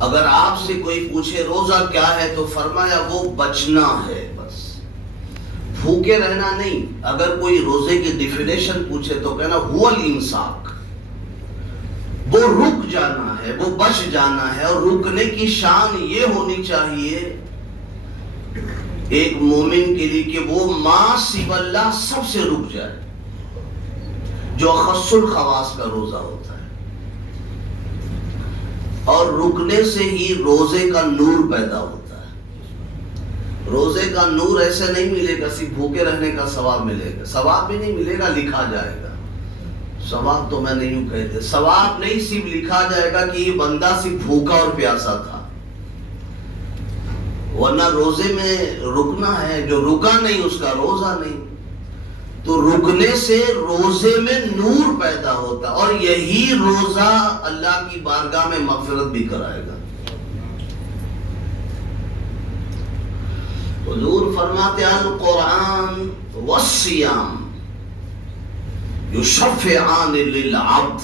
اگر آپ سے کوئی پوچھے روزہ کیا ہے تو فرمایا وہ بچنا ہے، بس بھوکے رہنا نہیں۔ اگر کوئی روزے کی ڈیفینیشن پوچھے تو کہنا هو الامساک، وہ رک جانا ہے، وہ بچ جانا ہے۔ اور رکنے کی شان یہ ہونی چاہیے ایک مومن کے لیے کہ وہ ما سوی اللہ سب سے رک جائے، جو خص الخواص کا روزہ ہوتا ہے۔ اور رکنے سے ہی روزے کا نور پیدا ہوتا ہے۔ روزے کا نور ایسے نہیں ملے گا صرف بھوکے رہنے کا ثواب ملے گا، ثواب بھی نہیں ملے گا، لکھا جائے گا۔ ثواب تو میں نہیں یوں کہتے، ثواب نہیں، صرف لکھا جائے گا کہ یہ بندہ صرف بھوکا اور پیاسا تھا۔ ورنہ روزے میں رکنا ہے، جو رکا نہیں اس کا روزہ نہیں۔ تو رکنے سے روزے میں نور پیدا ہوتا، اور یہی روزہ اللہ کی بارگاہ میں مغفرت بھی کرائے گا۔ حضور فرماتے ہیں القرآن والصیام یشفعان للعبد،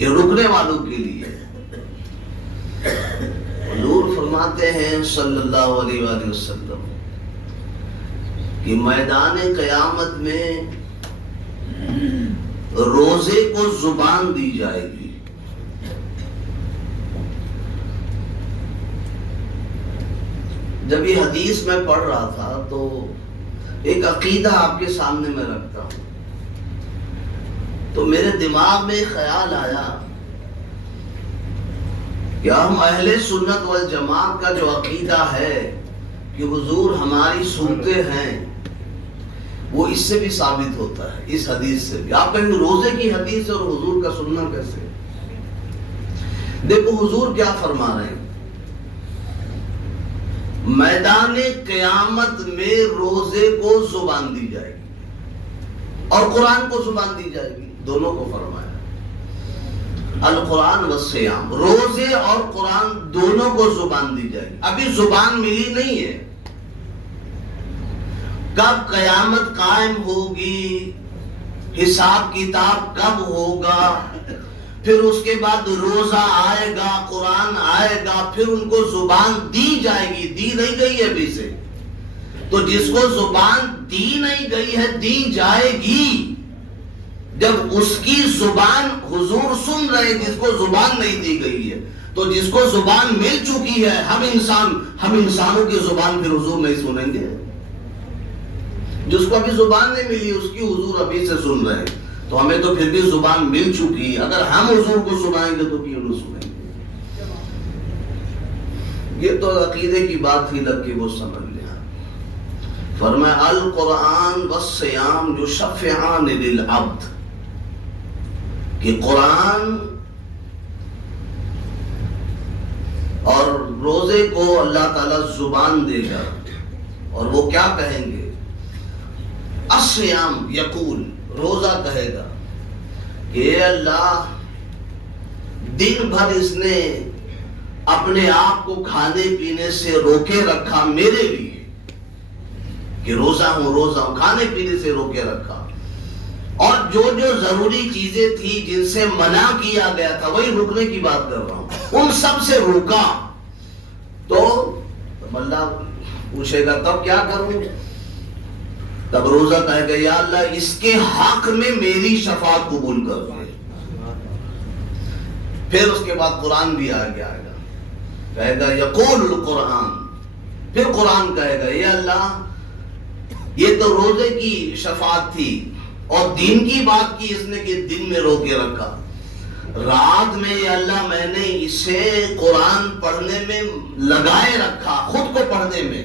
یہ رکنے والوں کے لیے۔ حضور فرماتے ہیں صلی اللہ علیہ وآلہ وسلم کہ میدان قیامت میں روزے کو زبان دی جائے گی۔ جب یہ حدیث میں پڑھ رہا تھا تو ایک عقیدہ آپ کے سامنے میں رکھتا ہوں، تو میرے دماغ میں خیال آیا کہ ہم اہل سنت والجماعت کا جو عقیدہ ہے کہ حضور ہماری سنتے ہیں، وہ اس سے بھی ثابت ہوتا ہے، اس حدیث سے بھی۔ آپ کہیں روزے کی حدیث اور حضور کا سننا کیسے؟ دیکھو حضور کیا فرما رہے ہیں، میدان قیامت میں روزے کو زبان دی جائے گی اور قرآن کو زبان دی جائے گی، دونوں کو فرمایا۔ القرآن والصیام، روزے اور قرآن دونوں کو زبان دی جائے گی۔ ابھی زبان ملی نہیں ہے، کب قیامت قائم ہوگی، حساب کتاب کب ہوگا، پھر اس کے بعد روزہ آئے گا، قرآن آئے گا، پھر ان کو زبان دی جائے گی، دی نہیں گئی ہے ابھی سے۔ تو جس کو زبان دی نہیں گئی ہے، دی جائے گی جب اس کی زبان حضور سن رہے، جس کو زبان نہیں دی گئی ہے۔ تو جس کو زبان مل چکی ہے، ہم انسانوں کی زبان پھر حضور نہیں سنیں گے۔ جس کو ابھی زبان نہیں ملی، اس کی حضور ابھی سے سن رہے ہیں، تو ہمیں تو پھر بھی زبان مل چکی ہے، اگر ہم حضور کو سنائیں گے تو کیوں نہ سنیں گے؟ یہ تو عقیدے کی بات تھی، لگ کے وہ سمجھ لیا۔ فرمایا القرآن والصیام یشفعان للعبد، کہ قرآن اور روزے کو اللہ تعالیٰ زبان دے گا، اور وہ کیا کہیں گے؟ الصیام یقول، روزہ کہے گا کہ اے اللہ، دن بھر اس نے اپنے آپ کو کھانے پینے سے روکے رکھا میرے لیے، کہ روزہ ہوں، کھانے پینے سے روکے رکھا، اور جو ضروری چیزیں تھی جن سے منع کیا گیا تھا، وہی رکنے کی بات کر رہا ہوں، ان سب سے روکا۔ تو اللہ پوچھے گا تب کیا کروں؟ تب روزہ کہے گا یا اللہ اس کے حق میں میری شفاعت قبول کر دے۔ پھر اس کے بعد قرآن بھی آگے آئے گا، کہے گا یقول القرآن، پھر قرآن کہے گا یا اللہ یہ تو روزے کی شفاعت تھی اور دین کی بات کی اس نے کہ دن میں روکے رکھا، رات میں یا اللہ میں نے اسے قرآن پڑھنے میں لگائے رکھا، خود کو پڑھنے میں،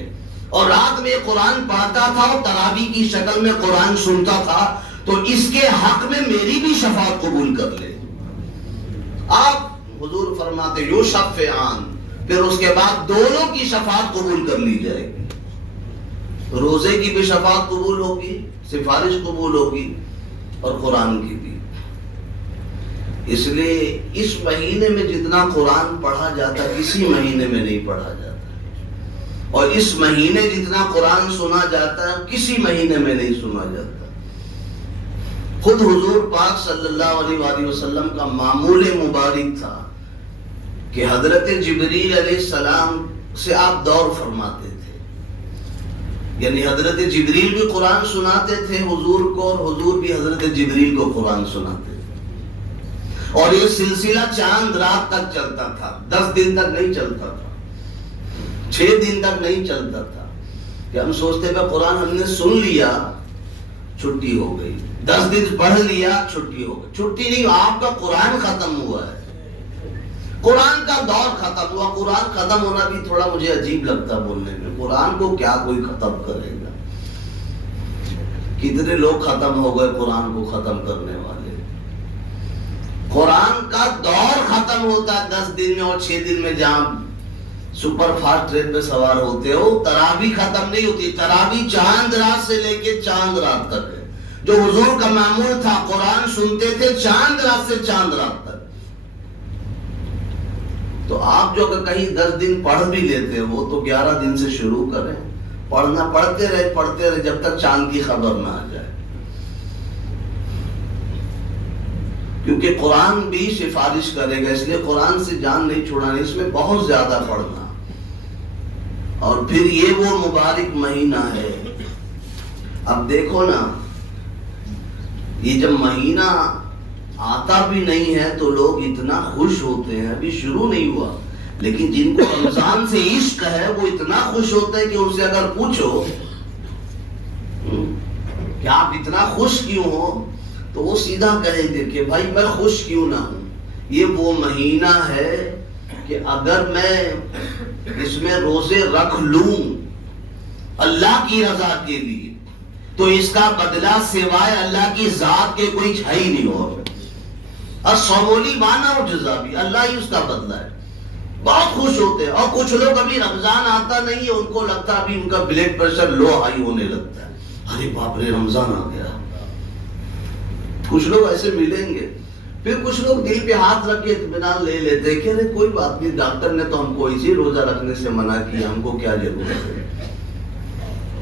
اور رات میں قرآن پڑھتا تھا اور تراویح کی شکل میں قرآن سنتا تھا، تو اس کے حق میں میری بھی شفاعت قبول کر لے۔ آپ حضور فرماتے یشفعان، پھر اس کے بعد دونوں کی شفاعت قبول کر لی جائے گی، روزے کی بھی شفاعت قبول ہوگی، سفارش قبول ہوگی، اور قرآن کی بھی۔ اس لیے اس مہینے میں جتنا قرآن پڑھا جاتا کسی مہینے میں نہیں پڑھا جاتا، اور اس مہینے جتنا قرآن سنا جاتا ہے کسی مہینے میں نہیں سنا جاتا۔ خود حضور پاک صلی اللہ علیہ وآلہ وسلم کا معمول مبارک تھا کہ حضرت جبریل علیہ السلام سے آپ دور فرماتے تھے، یعنی حضرت جبریل بھی قرآن سناتے تھے حضور کو، اور حضور بھی حضرت جبریل کو قرآن سناتے تھے، اور یہ سلسلہ چاند رات تک چلتا تھا، 10 دن تک نہیں چلتا تھا، 6 دن تک نہیں چلتا تھا کہ ہم سوچتے کہ قرآن ہم نے سن لیا چھٹی ہو گئی، 10 دن پڑھ لیا چھٹی ہو گئی۔ چھٹی نہیں، آپ کا قرآن ختم ہوا ہے، قرآن کا دور ختم ہوا۔ قرآن ختم ہونا بھی تھوڑا مجھے عجیب لگتا بولنے میں، قرآن کو کیا کوئی ختم کرے گا؟ کتنے لوگ ختم ہو گئے قرآن کو ختم کرنے والے۔ قرآن کا دور ختم ہوتا ہے 10 دن میں اور 6 دن میں، جہاں سپر فاسٹ ٹرین پہ سوار ہوتے ہو۔ تراویح ختم نہیں ہوتی، تراویح چاند رات سے لے کے چاند رات تک ہے۔ جو حضور کا معمول تھا، قرآن سنتے تھے چاند رات سے چاند رات تک۔ تو آپ جو کہیں 10 دن پڑھ بھی لیتے ہو تو 11 دن سے شروع کریں پڑھنا، پڑھتے رہے جب تک چاند کی خبر نہ آ جائے، کیونکہ قرآن بھی سفارش کرے گا، اس لیے قرآن سے جان نہیں چھڑانی، اس میں بہت زیادہ پڑھنا۔ اور پھر یہ وہ مبارک مہینہ ہے، اب دیکھو نا، یہ جب مہینہ آتا بھی نہیں ہے تو لوگ اتنا خوش ہوتے ہیں، ابھی شروع نہیں ہوا، لیکن جن کو رمضان سے عشق ہے وہ اتنا خوش ہوتے ہیں کہ ان سے اگر پوچھو کہ آپ اتنا خوش کیوں ہو، تو وہ سیدھا کہیں گے کہ بھائی میں خوش کیوں نہ ہوں، یہ وہ مہینہ ہے کہ اگر میں اس میں روزے رکھ لوں اللہ کی رضا کے لیے تو اس کا بدلہ سوائے اللہ کی ذات کے کوئی ہے ہی نہیں ہو۔ الصوم مانا و جزا بھی اللہ ہی اس کا بدلہ ہے، بہت خوش ہوتے ہیں۔ اور کچھ لوگ ابھی رمضان آتا نہیں ہے، ان کو لگتا ابھی ان کا بلڈ پریشر لو ہائی ہونے لگتا ہے، ارے باپ رے رمضان آ گیا۔ کچھ لوگ ایسے ملیں گے، پھر کچھ لوگ دل پہ ہاتھ رکھ کے اطمینان لے لیتے ہیں کہ ارے کوئی بات نہیں، ڈاکٹر نے تو ہم کو اسی روزہ رکھنے سے منع کیا، ہم کو کیا ضرورت ہے۔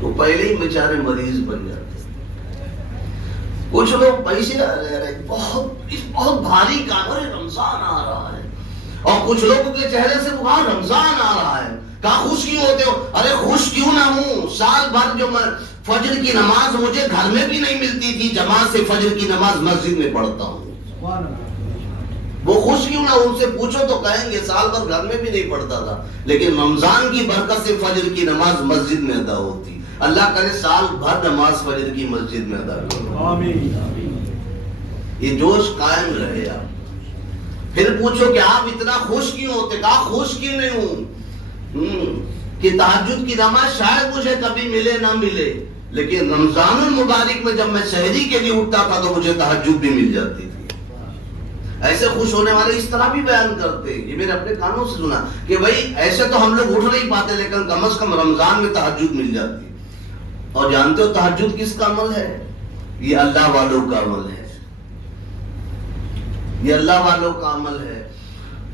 وہ پہلے ہی بیچارے مریض بن جاتے ہیں۔ کچھ لوگ پیسے بہت بھاری کام، ارے رمضان آ رہا ہے، اور کچھ لوگوں کے چہرے سے وہاں رمضان آ رہا ہے، کہا خوش کیوں ہوتے ہو؟ ارے خوش کیوں نہ ہوں، سال بھر جو میں فجر کی نماز مجھے گھر میں بھی نہیں ملتی تھی، جماعت سے فجر کی نماز مسجد میں پڑھتا ہوں، وہ خوش کیوں نہ؟ ان سے پوچھو تو کہیں گے سال بھر گھر میں بھی نہیں پڑھتا تھا، لیکن رمضان کی برکت سے فجر کی نماز مسجد میں ادا ہوتی۔ اللہ کرے سال بھر نماز فجر کی مسجد میں ادا کرو، آمین۔ یہ جوش قائم رہے۔ آپ پھر پوچھو کہ آپ اتنا خوش کیوں ہوتے؟ کہا خوش کیوں نہیں ہوں کہ تہجد کی نماز شاید مجھے کبھی ملے نہ ملے، لیکن رمضان المبارک میں جب میں سحری کے لیے اٹھتا تھا تو مجھے تہجد بھی مل جاتی تھی۔ ایسے خوش ہونے والے اس طرح بھی بیان کرتے ہیں، یہ میرے اپنے کانوں سے سنا کہ بھائی ایسے تو ہم لوگ اٹھ نہیں پاتے، لیکن کم از کم رمضان میں تہجد مل جاتی۔ اور جانتے ہو تہجد کس کا عمل ہے؟ یہ اللہ والوں کا عمل ہے، یہ اللہ والوں کا عمل ہے۔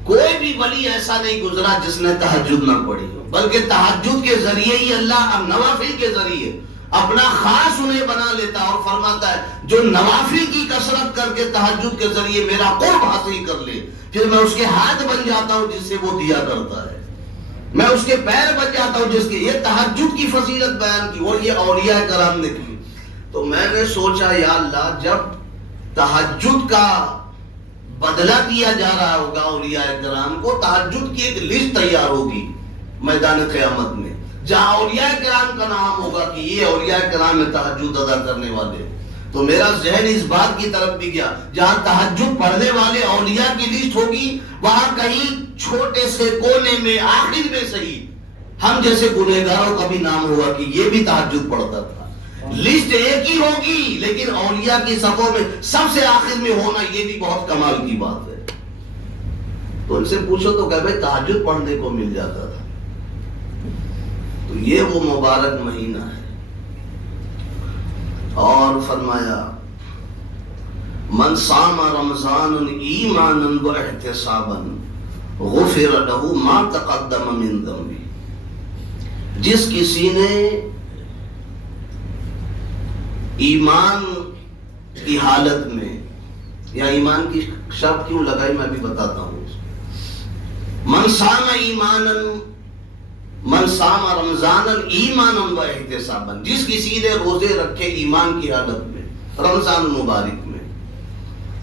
کوئی بھی ولی ایسا نہیں گزرا جس نے تہجد نہ پڑھی ہو، بلکہ تہجد کے ذریعے ہی اللہ نوافل کے ذریعے اپنا خاص انہیں بنا لیتا اور فرماتا ہے جو نوافل کی کثرت کر کے تہجد کے ذریعے میرا قرب حاصل کر لے، پھر میں اس کے ہاتھ بن جاتا ہوں جس سے وہ دیا کرتا ہے، میں اس کے پیر بن جاتا ہوں جس کے۔ یہ تہجد کی فضیلت بیان کی اور یہ اولیاء کرام نے کی۔ تو میں نے سوچا یا اللہ، جب تہجد کا بدلہ دیا جا رہا ہوگا اولیاء کرام کو، تہجد کی ایک لسٹ تیار ہوگی میدان قیامت میں، جہاں اولیاء کرام کا نام ہوگا کہ یہ اولیاء کرام میں تہجد ادا کرنے والے، تو میرا ذہن اس بات کی طرف بھی گیا، جہاں تہجد پڑھنے والے اولیاء کی لسٹ ہوگی، وہاں کہیں چھوٹے سے کونے میں آخر میں صحیح ہم جیسے گنہگاروں کا بھی نام ہوگا کہ یہ بھی تہجد پڑھتا تھا۔ لسٹ ایک ہی ہوگی، لیکن اولیاء کی صفوں میں سب سے آخر میں ہونا یہ بھی بہت کمال کی بات ہے۔ تو ان سے پوچھو تو کہ بھائی تہجد پڑھنے کو مل جاتا تھا۔ تو یہ وہ مبارک مہینہ ہے۔ اور فرمایا من صام رمضان ایمانا واحتسابا غفر له ما تقدم من ذنبه، جس کسی نے ایمان کی حالت میں، یا ایمان کی شرط کیوں لگائی میں بھی بتاتا ہوں، من صام ایمانا من صام رمضانا ایمانا و احتسابا، جس کسی نے روزے رکھے ایمان کی حالت میں رمضان مبارک میں،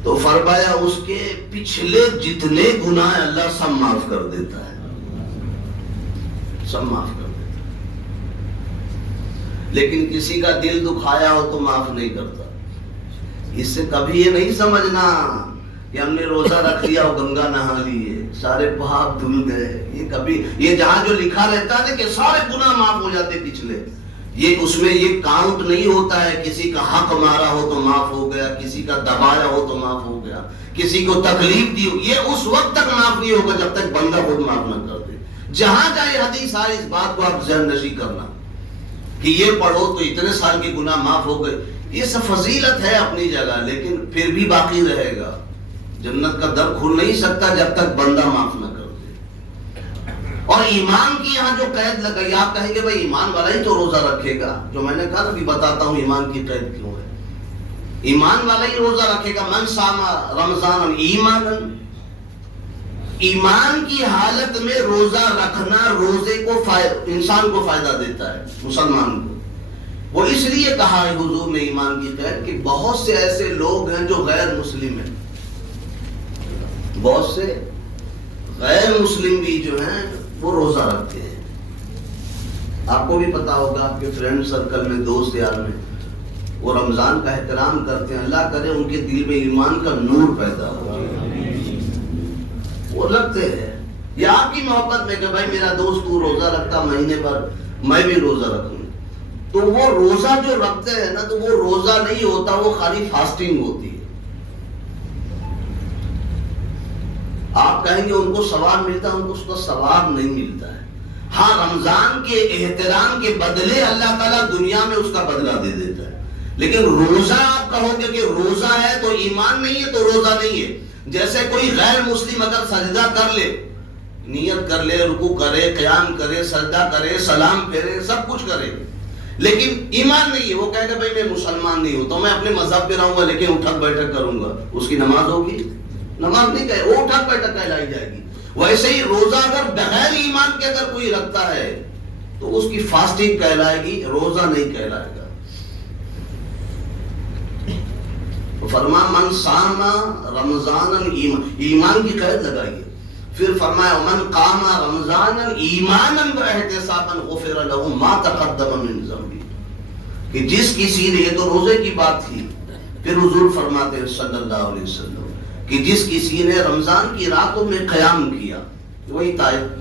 تو فرمایا اس کے پچھلے جتنے گناہ اللہ سب معاف کر دیتا ہے، سب معاف کر دیتا ہے۔ لیکن کسی کا دل دکھایا ہو تو معاف نہیں کرتا۔ اس سے کبھی یہ نہیں سمجھنا کہ ہم نے روزہ رکھ لیا اور گنگا نہا لیے سارے پاپ دھل گئے، یہ کبھی، یہ جہاں جو لکھا رہتا ہے کہ سارے گناہ معاف ہو جاتے پچھلے، یہ اس میں یہ کاؤنٹ نہیں ہوتا ہے کسی کا حق مارا ہو تو معاف ہو گیا، کسی کا دبایا ہو تو معاف ہو گیا، کسی کو تکلیف دی ہو، یہ اس وقت تک معاف نہیں ہوگا جب تک بندہ خود معاف نہ کر دے۔ جہاں جائے حدیث آئے اس بات کو آپ ذہن نشی کرنا کہ یہ پڑھو تو اتنے سال کے گناہ معاف ہو گئے، یہ سب فضیلت ہے اپنی جگہ، لیکن پھر بھی باقی رہے گا۔ جنت کا در کھل نہیں سکتا جب تک بندہ معاف نہ کر دے۔ اور ایمان کی یہاں جو قید لگائی، آپ کہیں گے بھائی ایمان والا ہی تو روزہ رکھے گا، جو میں نے کہا نا، بھی بتاتا ہوں ایمان کی قید کیوں ہے۔ ایمان والا ہی روزہ رکھے گا، من صام رمضان ایمانا، ایمان کی حالت میں روزہ رکھنا روزے کو انسان کو فائدہ دیتا ہے، مسلمان کو۔ وہ اس لیے کہا ہے حضور نے ایمان کی قید کہ بہت سے ایسے لوگ ہیں جو غیر مسلم ہیں، بہت سے غیر مسلم بھی جو ہیں وہ روزہ رکھتے ہیں۔ آپ کو بھی پتا ہوگا، آپ کے فرینڈ سرکل میں، دوست یار میں، وہ رمضان کا احترام کرتے ہیں، اللہ کرے ان کے دل میں ایمان کا نور پیدا ہو، وہ رکھتے ہیں۔ یا آپ کی محبت میں کہ بھائی میرا دوست تو روزہ رکھتا مہینے پر، میں بھی روزہ رکھوں، تو وہ روزہ جو رکھتے ہیں نا، تو وہ روزہ نہیں ہوتا، وہ خالی فاسٹنگ ہوتی ہے۔ آپ کہیں گے ان کو ثواب ملتا ہے، ان کو اس کا ثواب نہیں ملتا ہے۔ ہاں، رمضان کے احترام کے بدلے اللہ تعالیٰ دنیا میں اس کا بدلہ دے دیتا ہے، لیکن روزہ آپ کہو گے کہ روزہ ہے تو ایمان نہیں ہے تو روزہ نہیں ہے۔ جیسے کوئی غیر مسلم اگر سجدہ کر لے، نیت کر لے، رکوع کرے، قیام کرے، سجدہ کرے، سلام پھیرے، سب کچھ کرے، لیکن ایمان نہیں ہے، وہ کہے گا بھائی میں مسلمان نہیں ہوں تو میں اپنے مذہب پہ رہوں گا لیکن اٹھک بیٹھک کروں گا، اس کی نماز ہوگی؟ نماز نہیں کہے، وہ اٹھک بیٹھک کہلائی جائے گی۔ ویسے ہی روزہ اگر بغیر ایمان کے اگر کوئی رکھتا ہے تو اس کی فاسٹنگ کہلائے گی، روزہ نہیں کہلائے گا۔ فرما من صام رمضان ایمان کی قید لگائیے، پھر فرمایا من قام رمضان ایمانا و احتسابا غفر له ما تقدم من ذنبه، کہ جس کسی نے، یہ تو روزے کی بات تھی، پھر حضور فرماتے ہیں صلی اللہ علیہ وسلم کہ جس کسی نے رمضان کی راتوں میں قیام کیا، وہی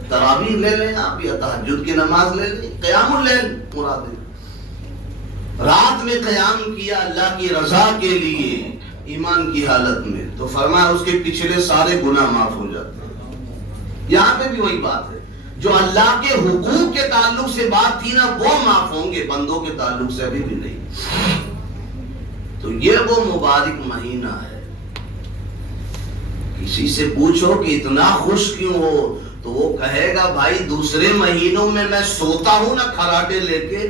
تراویح لے لیں آپ یا تہجد کی نماز لے لیں، قیام اللیل مراد ہے، رات میں قیام کیا اللہ کی رضا کے لیے ایمان کی حالت میں، تو فرمایا اس کے پچھلے سارے گناہ معاف ہو جاتے ہیں۔ یہاں پہ بھی وہی بات ہے، جو اللہ کے حقوق کے تعلق سے بات تھی نا، وہ معاف ہوں گے، بندوں کے تعلق سے ابھی بھی نہیں۔ تو یہ وہ مبارک مہینہ ہے۔ کسی سے پوچھو کہ اتنا خوش کیوں ہو، تو وہ کہے گا بھائی دوسرے مہینوں میں میں سوتا ہوں نا کھراٹے لے کے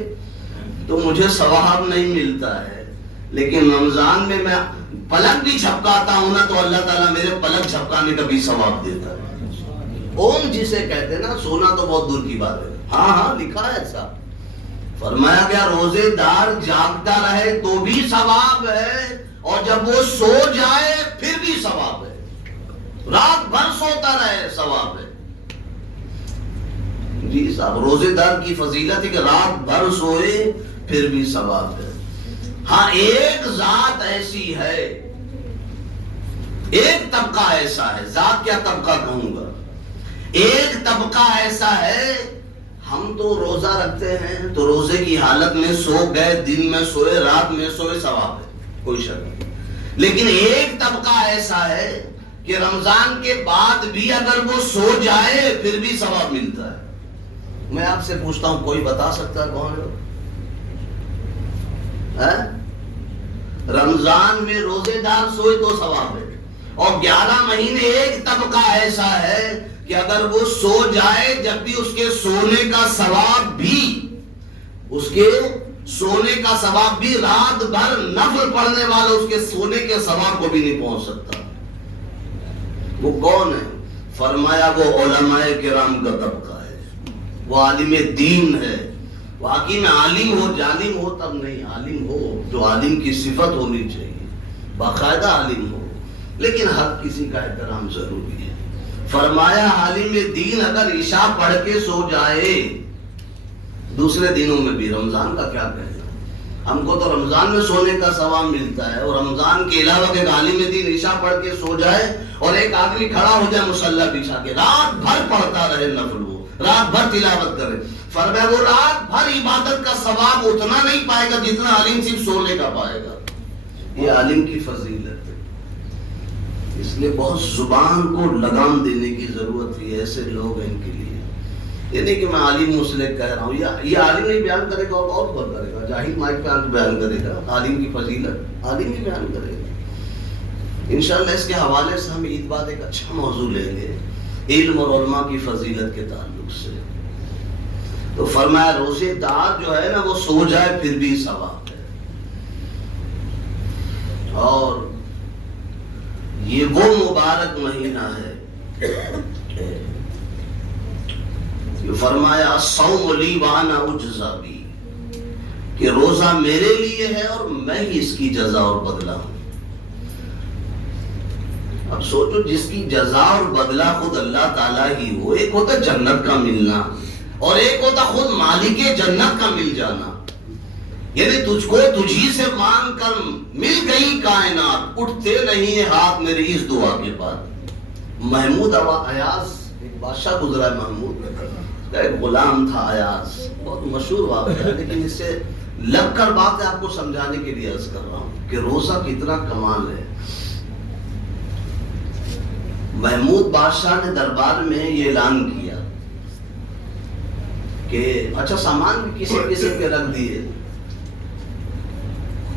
تو مجھے ثواب نہیں ملتا ہے، لیکن رمضان میں میں پلک بھی جھپکاتا ہوں نا تو اللہ تعالیٰ میرے پلک جھپکانے کا بھی ثواب دیتا ہے۔ اوم جسے کہتے ہیں نا، سونا تو بہت دور کی بات ہے، ہاں ہاں لکھا ہے ایسا، فرمایا گیا روزے دار جاگتا رہے تو بھی ثواب ہے، اور جب وہ سو جائے پھر بھی ثواب ہے، رات بھر سوتا رہے ثواب ہے۔ جی صاحب، روزے دار کی فضیلت ہے کہ رات بھر سوئے پھر بھی ثواب ہے۔ ہاں، ایک ذات ایسی ہے، ایک طبقہ ایسا ہے، ذات کیا طبقہ کہوں گا، ایک طبقہ ایسا ہے، ہم تو روزہ رکھتے ہیں تو روزے کی حالت میں سو گئے، دن میں سوئے، رات میں سوئے، ثواب ہے، کوئی شک نہیں، لیکن ایک طبقہ ایسا ہے کہ رمضان کے بعد بھی اگر وہ سو جائے پھر بھی ثواب ملتا ہے۔ میں آپ سے پوچھتا ہوں، کوئی بتا سکتا ہے کون ہے؟ رمضان میں روزے دار سوئے تو ثواب ہے، اور 11 مہینے ایک طبقہ ایسا ہے کہ اگر وہ سو جائے جب بھی اس کے سونے کا ثواب بھی، اس کے سونے کا ثواب بھی، رات بھر نفل پڑھنے والا اس کے سونے کے ثواب کو بھی نہیں پہنچ سکتا۔ وہ کون ہے؟ فرمایا وہ علماء کرام کا طبقہ ہے، وہ عالم دین ہے۔ واقعی میں عالم ہو جالم ہو تب نہیں، عالم ہو جو عالم کی صفت ہونی چاہیے، باقاعدہ عالم ہو، لیکن ہر کسی کا احترام ضروری ہے۔ فرمایا عالم دین اگر عشاء پڑھ کے سو جائے، دوسرے دنوں میں بھی، رمضان کا کیا کہنا، ہم کو تو رمضان میں سونے کا ثواب ملتا ہے، اور رمضان کے علاوہ کہ عالم دین عشاء پڑھ کے سو جائے اور ایک آدمی کھڑا ہو جائے مصلی بچھا کے، رات بھر پڑھتا رہے نفل، وہ رات بھر تلاوت کرے، فرمایا وہ رات بھر عبادت کا ثواب اتنا نہیں پائے گا جتنا عالم صرف سونے کا پائے گا۔ یہ عالم کی فضیلت ہے، اس لیے بہت زبان کو لگام دینے کی ضرورت ہے، ایسے لوگ ہیں ان کے لیے۔ یہ نہیں کہ میں عالم مسلک کہہ رہا ہوں، یہ عالم نہیں بیان کرے گا اور بہت کرے گا، جاہل مائک پہ بیان کرے گا عالم کی فضیلت، عالم ہی بیان کرے گا۔ انشاءاللہ اس کے حوالے سے ہم عید بعد ایک اچھا موضوع لیں گے علم اور علماء کی فضیلت کے تعلق سے۔ تو فرمایا روزے دار جو ہے نا وہ سو جائے پھر بھی ثواب ہے، اور یہ وہ مبارک مہینہ ہے، فرمایا الصوم لی وانا اجزا بی، کہ روزہ میرے لیے ہے اور میں ہی اس کی جزا اور بدلہ ہوں۔ اب سوچو جس کی جزا اور بدلہ خود اللہ تعالیٰ ہی ہو، ایک ہوتا جنت کا ملنا اور ایک ہوتا خود مالک جنت کا مل جانا، یعنی تجھ کو تجھی سے مانگ کر مل گئی کائنات، اٹھتے نہیں ہیں ہاتھ میری اس دعا کے بعد۔ محمود ایاز، ایک بادشاہ گزرا ہے محمود، ایک غلام تھا ایاز، بہت مشہور واقعہ ہے، لیکن اس سے لگ کر بات ہے آپ کو سمجھانے کے لیے عرض کر رہا ہوں کہ روزہ کتنا کمال ہے۔ محمود بادشاہ نے دربار میں یہ اعلان کیا کہ اچھا سامان بھی کسی قسم کے رکھ دیے،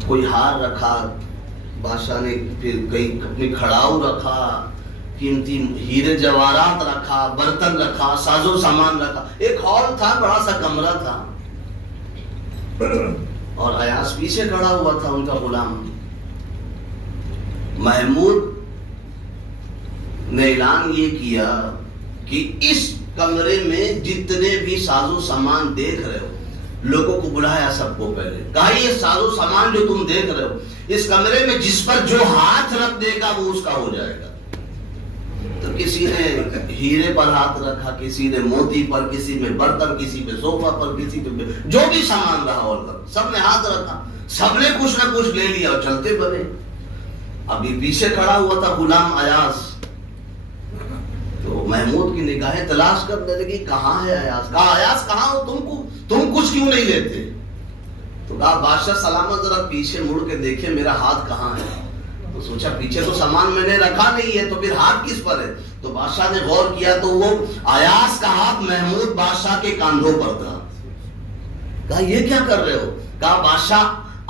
کوئی ہار رکھا بادشاہ نے، پھر کئی اپنی کھڑاؤ رکھا، قیمتی ہیرے جواہرات رکھا، برتن رکھا، ساز و سامان رکھا، ایک ہال تھا، بڑا سا کمرہ تھا، اور ایاز پیچھے کھڑا ہوا تھا ان کا غلام۔ محمود نے اعلان یہ کیا کہ اس کمرے میں جتنے بھی ساز و سامان دیکھ رہے ہو، لوگوں کو بلایا سب کو پہلے، کہا یہ ساز و سامان جو تم دیکھ رہے ہو اس کمرے میں جس پر جو ہاتھ رکھ دے گا وہ اس کا ہو جائے گا۔ تو کسی نے ہیرے پر ہاتھ رکھا، کسی نے موتی پر، کسی میں برتن، کسی پہ صوفہ پر، کسی پہ جو بھی سامان رہا، اور سب نے ہاتھ رکھا، سب نے کچھ نہ کچھ لے لیا اور چلتے بنے۔ ابھی پیچھے کھڑا ہوا تھا غلام ایاز، تو محمود کی نگاہیں تلاش کرنے لگی کہاں ہے ایاز، کہا ایاز کہاں ہو، تم کچھ کیوں نہیں لیتے؟ تو کہا بادشاہ سلامت ذرا پیچھے مڑ کے دیکھیں میرا ہاتھ کہاں ہے۔ تو سوچا پیچھے تو سامان میں نے رکھا نہیں ہے، تو پھر ہاتھ کس پر ہے؟ تو بادشاہ نے غور کیا تو وہ ایاز کا ہاتھ محمود بادشاہ کے کاندھوں پر تھا۔ کہا یہ کیا کر رہے ہو؟ کہا بادشاہ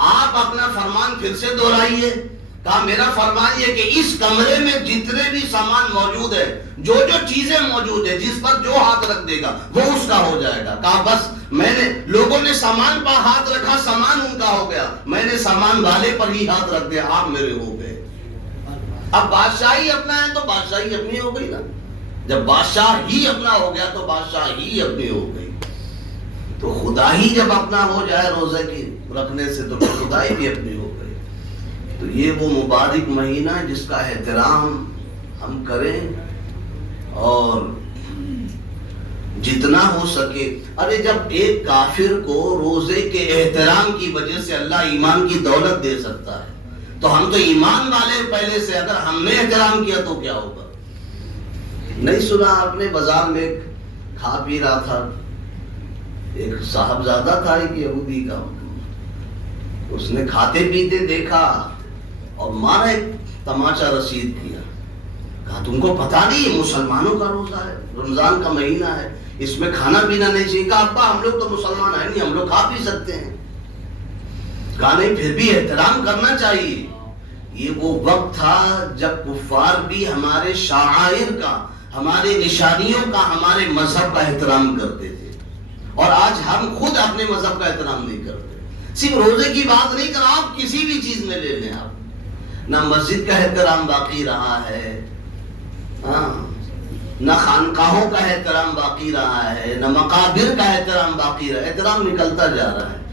آپ اپنا فرمان پھر سے دہرائیے۔ کہا میرا فرمان یہ کہ اس کمرے میں جتنے بھی سامان موجود ہے، جو جو چیزیں موجود ہے، جس پر جو ہاتھ رکھ دے گا وہ اس کا ہو جائے گا۔ کہا بس میں نے، لوگوں نے سامان پر ہاتھ رکھا، سامان ان کا ہو گیا، میں نے سامان والے پر ہی ہاتھ رکھ دیا، آپ میرے ہو گئے۔ اب بادشاہی اپنا ہے تو بادشاہی اپنی ہو گئی نا، جب بادشاہ ہی اپنا ہو گیا تو بادشاہ ہی اپنی ہو گئی۔ تو خدا ہی جب اپنا ہو جائے روزے کی رکھنے سے تو خدائی بھی اپنی ہو گئی۔ تو یہ وہ مبارک مہینہ ہے جس کا احترام ہم کریں، اور جتنا ہو سکے۔ ارے جب ایک کافر کو روزے کے احترام کی وجہ سے اللہ ایمان کی دولت دے سکتا ہے، تو ہم تو ایمان والے پہلے سے، اگر ہم نے احترام کیا تو کیا ہوگا؟ نہیں سنا آپ نے بازار میں کھا پی رہا تھا، ایک صاحبزادہ تھا ایک یہودی کا، اس نے کھاتے پیتے دیکھا اور مارا ایک تماچا رسید کیا، کہا تم کو پتا نہیں مسلمانوں کا روزہ ہے، رمضان کا مہینہ ہے، اس میں کھانا پینا نہیں چاہیے۔ کہا ابا ہم لوگ تو مسلمان ہیں نہیں، ہم لوگ کھا پی سکتے ہیں۔ کہا نہیں پھر بھی احترام کرنا چاہیے۔ یہ وہ وقت تھا جب کفار بھی ہمارے شعائر کا، ہمارے نشانیوں کا، ہمارے مذہب کا احترام کرتے تھے، اور آج ہم خود اپنے مذہب کا احترام نہیں کرتے۔ صرف روزے کی بات نہیں کر، آپ کسی بھی چیز میں لے لیں، آپ نہ مسجد کا احترام باقی رہا ہے، نہ خانقاہوں کا احترام باقی رہا ہے، نہ مقابر کا احترام باقی رہا ہے، احترام نکلتا جا رہا ہے۔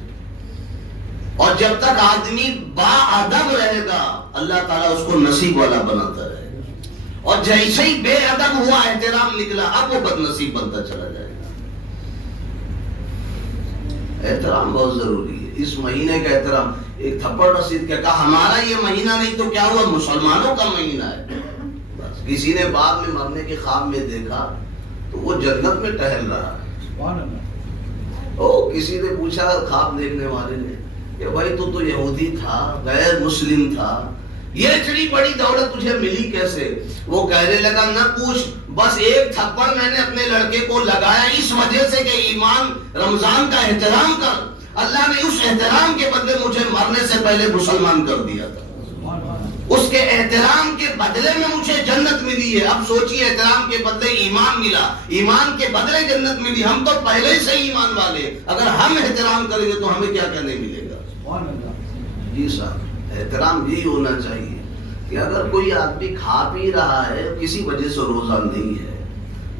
اور جب تک آدمی با ادب رہے گا اللہ تعالیٰ اس کو نصیب والا بناتا رہے گا، اور جیسے ہی بے ادب ہوا احترام نکلا اب وہ بد نصیب بنتا چلا جائے گا۔ احترام بہت ضروری ہے۔ اس مہینے کا احترام، ایک تھپڑ رسید کیا کہا ہمارا یہ مہینہ نہیں تو کیا ہوا، مسلمانوں کا مہینہ ہے۔ بس کسی نے بعد میں مرنے کے خواب میں دیکھا تو وہ جنت میں ٹہل رہا ہے۔ کسی نے پوچھا خواب دیکھنے والے نے کہ بھائی تو یہودی تھا، غیر مسلم تھا، یہ اتنی بڑی دولت تجھے ملی کیسے؟ وہ کہنے لگا نہ پوچھ، بس ایک تھپڑ میں نے اپنے لڑکے کو لگایا اس وجہ سے کہ ایمان رمضان کا احترام کر، اللہ نے اس احترام کے بدلے مجھے مرنے سے پہلے مسلمان کر دیا تھا، اس کے احترام کے بدلے میں مجھے جنت ملی ہے۔ اب سوچیے احترام کے بدلے ایمان ملا، ایمان کے بدلے جنت ملی، ہم تو پہلے سے ایمان والے، اگر ہم احترام کریں گے تو ہمیں کیا کہنے ملے گا؟ جی صاحب، احترام یہی ہونا چاہیے کہ اگر کوئی آدمی کھا پی رہا ہے کسی وجہ سے روزہ نہیں ہے،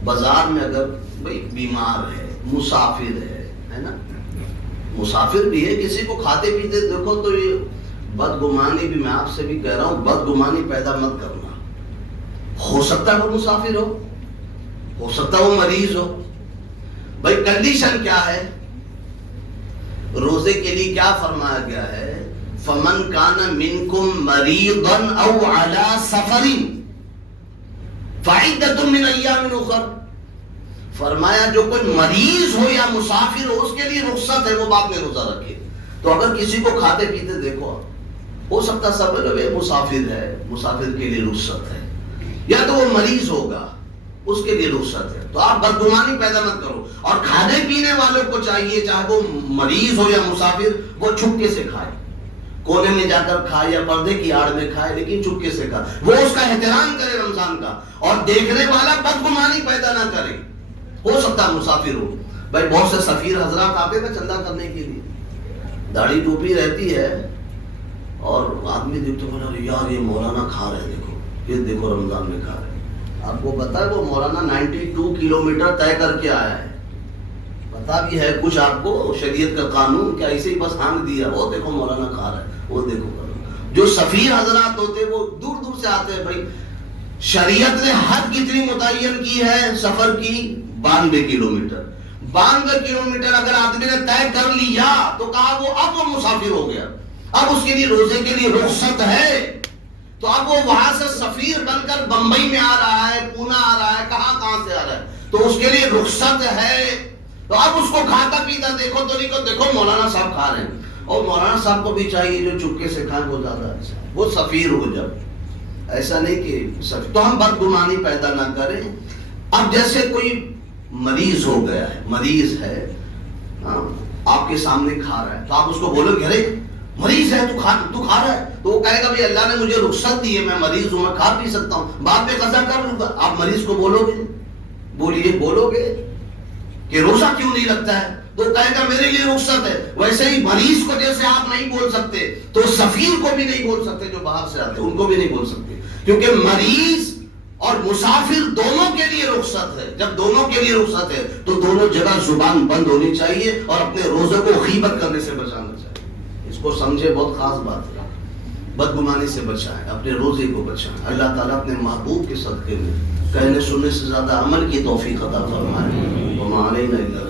بازار میں اگر بھئی بیمار ہے، مسافر ہے نا، مسافر بھی ہے، کسی کو کھاتے پیتے دیکھو تو یہ بدگمانی بھی، میں آپ سے بھی کہہ رہا ہوں بدگمانی پیدا مت کرنا، ہو سکتا ہے وہ مسافر ہو سکتا ہے وہ مریض ہو، بھئی کنڈیشن کیا ہے؟ روزے کے لیے کیا فرمایا گیا ہے؟ فَمَنْ كَانَ مِنْكُمْ مَرِيضًا أَوْ عَلَى سَفَرٍ فَعِدَّةٌ مِّنْ أَيَّامٍ أُخَرَ، فرمایا جو کوئی مریض ہو یا مسافر ہو اس کے لیے رخصت ہے، وہ بعد میں روزہ رکھے۔ تو اگر کسی کو کھاتے پیتے دیکھو، ہو سکتا سب مسافر ہے، مسافر کے لیے رخصت ہے، یا تو وہ مریض ہوگا اس کے لیے رخصت ہے، تو آپ بدگمانی پیدا مت کرو۔ اور کھانے پینے والوں کو چاہیے چاہے وہ مریض ہو یا مسافر، وہ چھپکے سے کھائے، کونے میں جا کر کھائے یا پردے کی آڑ میں کھائے، لیکن چپکے سے کھائے، وہ اس کا احترام کرے رمضان کا، اور دیکھنے والا بدگمانی پیدا نہ کرے۔ ہو سکتا ہے مسافر ہو، بھائی بہت سے سفیر حضرات آتے ہیں چندہ کرنے کے لیے، داڑھی ٹوپی رہتی ہے، اور آدمی دیکھتے بولا یار یہ مولانا کھا رہے ہیں، دیکھو یہ دیکھو رمضان میں کھا رہے ہیں۔ آپ کو پتا ہے وہ مولانا 92 کلومیٹر طے کر کے آیا ہے، پتا بھی ہے کچھ آپ کو شریعت کا قانون، کیا ایسے ہی بس ہانگ دیا وہ دیکھو مولانا کھا رہا ہے، وہ دیکھو۔ جو سفیر حضرات ہوتے وہ دور دور سے آتے ہیں، بھائی شریعت نے حد کتنی متعین کی ہے سفر کی؟ 92 کلومیٹر۔ 92 کلومیٹر اگر آدمی نے طے کر لیا تو کہا اب وہ مسافر ہو گیا، اب اس کے لیے روزے کے لیے رخصت ہے، تو اب وہ وہاں سے سفیر بن کر بمبئی میں آ رہا ہے، پونا آ رہا ہے، کہاں سے آ رہا ہے، تو اس کے لیے رخصت ہے، تو اب اس کو کھاتا پیتا دیکھو تو نہیں، کو دیکھو مولانا صاحب کھا رہے ہیں، اور مولانا صاحب کو بھی چاہیے جو چپکے سے کھائیں وہ زیادہ اچھا، وہ سفیر ہو جب، ایسا نہیں کہ سفیر، تو ہم بدگمانی پیدا نہ کریں۔ اب جیسے کوئی مریض ہو گیا ہے، مریض ہے، آپ کے سامنے کھا رہا ہے، تو آپ اس کو بولو کہ ارے مریض ہے تو کھا رہا ہے، تو وہ کہے گا بھی اللہ نے مجھے رخصت دی ہے، میں مریض ہوں، میں کھا پی سکتا ہوں، بعد میں قضا کر لوں گا۔ آپ مریض کو بولو گے، بولو گے کہ روزہ کیوں نہیں رکھتا ہے، تو کہے گا میرے لیے رخصت ہے۔ ویسے ہی مریض کو جیسے آپ نہیں بول سکتے تو سفیر کو بھی نہیں بول سکتے، جو باہر سے آتے ان کو بھی نہیں بول سکتے، کیونکہ مریض اور مسافر دونوں کے لیے رخصت ہے۔ جب دونوں کے لیے رخصت ہے تو دونوں جگہ زبان بند ہونی چاہیے اور اپنے روزے کو غیبت کرنے سے بچانا چاہیے۔ اس کو سمجھے، بہت خاص بات ہے، بدگمانی سے بچائیں، اپنے روزے کو بچائیں۔ اللہ تعالیٰ اپنے محبوب کے صدقے میں کہنے سننے سے زیادہ عمل کی توفیق عطا فرمائے۔ وما علینا الا